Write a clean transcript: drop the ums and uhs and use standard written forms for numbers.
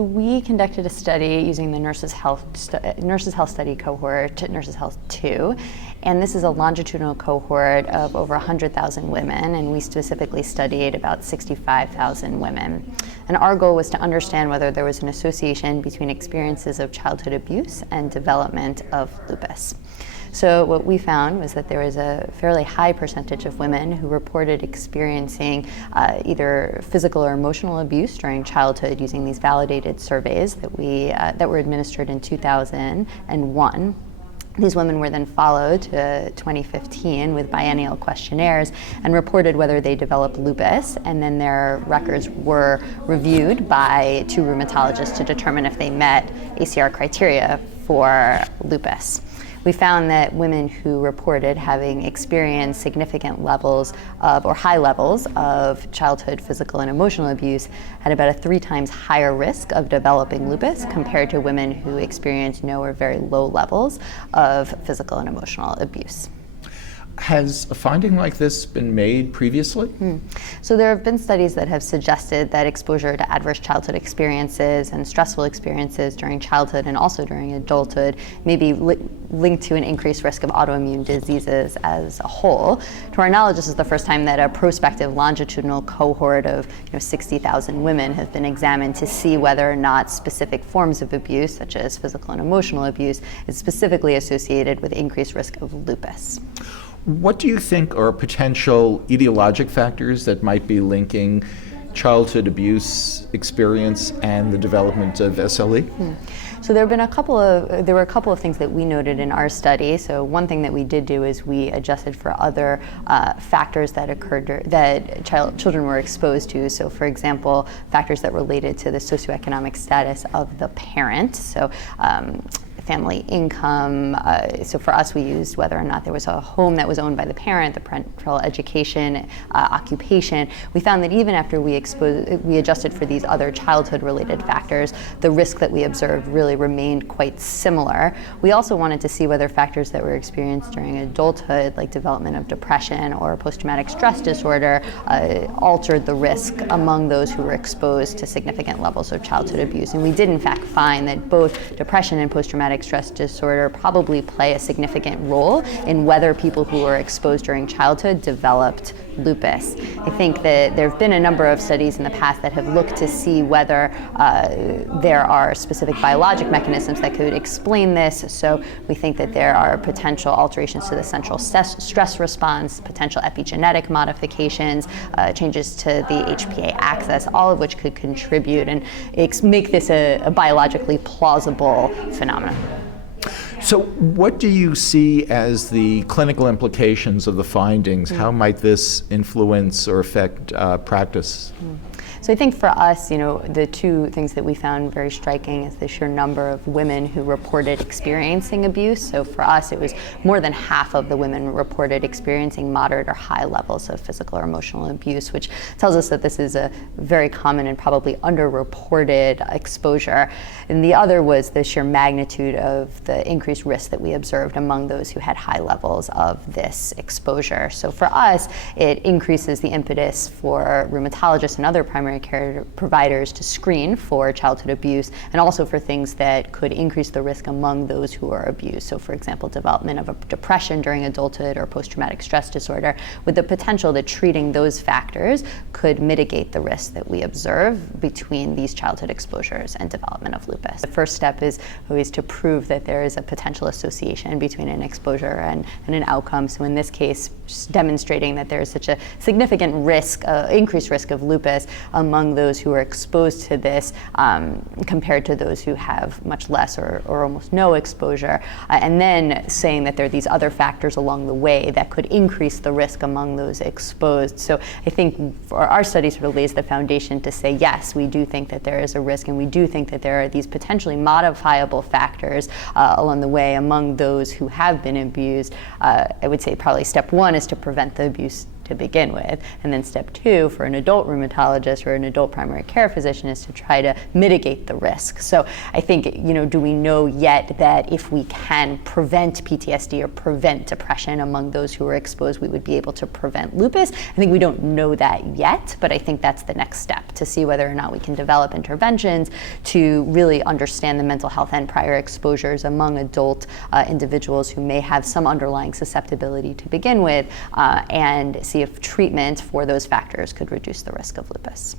So we conducted a study using the Nurses Health Study cohort, Nurses Health 2, and this is a longitudinal cohort of over 100,000 women, and we specifically studied about 65,000 women. And our goal was to understand whether there was an association between experiences of childhood abuse and development of lupus. So what we found was that there was a fairly high percentage of women who reported experiencing either physical or emotional abuse during childhood using these validated surveys that were administered in 2001. These women were then followed to 2015 with biennial questionnaires and reported whether they developed lupus, and then their records were reviewed by 2 rheumatologists to determine if they met ACR criteria for lupus. We found that women who reported having experienced significant levels of, or high levels of childhood physical and emotional abuse had about a 3 times higher risk of developing lupus compared to women who experienced no or very low levels of physical and emotional abuse. Has a finding like this been made previously? So there have been studies that have suggested that exposure to adverse childhood experiences and stressful experiences during childhood and also during adulthood may be linked to an increased risk of autoimmune diseases as a whole. To our knowledge, this is the first time that a prospective longitudinal cohort of 60,000 women have been examined to see whether or not specific forms of abuse, such as physical and emotional abuse, is specifically associated with increased risk of lupus. What do you think are potential etiologic factors that might be linking childhood abuse experience and the development of SLE? So there were a couple of things that we noted in our study. So one thing that we did do is we adjusted for other factors that occurred that children were exposed to. So for example, factors that related to the socioeconomic status of the parent. So family income. So for us, we used whether or not there was a home that was owned by the parent, the parental education, occupation. We found that even after we adjusted for these other childhood-related factors, the risk that we observed really remained quite similar. We also wanted to see whether factors that were experienced during adulthood, like development of depression or post-traumatic stress disorder, altered the risk among those who were exposed to significant levels of childhood abuse. And we did in fact find that both depression and post-traumatic stress disorder probably play a significant role in whether people who were exposed during childhood developed lupus. I think that there have been a number of studies in the past that have looked to see whether there are specific biologic mechanisms that could explain this. So we think that there are potential alterations to the central stress response, potential epigenetic modifications, changes to the HPA axis, all of which could contribute and make this a biologically plausible phenomenon. So what do you see as the clinical implications of the findings? How might this influence or affect practice? So I think for us, the 2 things that we found very striking is the sheer number of women who reported experiencing abuse. So for us, it was more than half of the women reported experiencing moderate or high levels of physical or emotional abuse, which tells us that this is a very common and probably underreported exposure. And the other was the sheer magnitude of the increased risk that we observed among those who had high levels of this exposure. So for us, it increases the impetus for rheumatologists and other primary care providers to screen for childhood abuse and also for things that could increase the risk among those who are abused. So for example, development of a depression during adulthood or post-traumatic stress disorder, with the potential that treating those factors could mitigate the risk that we observe between these childhood exposures and development of lupus. The first step is always to prove that there is a potential association between an exposure and an outcome. So in this case, just demonstrating that there is such a significant risk, increased risk of lupus among those who are exposed to this compared to those who have much less or almost no exposure, and then saying that there are these other factors along the way that could increase the risk among those exposed. So I think for our study sort of lays the foundation to say, yes, we do think that there is a risk, and we do think that there are these potentially modifiable factors along the way among those who have been abused. I would say probably step 1 is to prevent the abuse to begin with. And then step two for an adult rheumatologist or an adult primary care physician is to try to mitigate the risk. So I think, do we know yet that if we can prevent PTSD or prevent depression among those who are exposed, we would be able to prevent lupus? I think we don't know that yet, but I think that's the next step, to see whether or not we can develop interventions to really understand the mental health and prior exposures among adult individuals who may have some underlying susceptibility to begin with, and see if treatment for those factors could reduce the risk of lupus.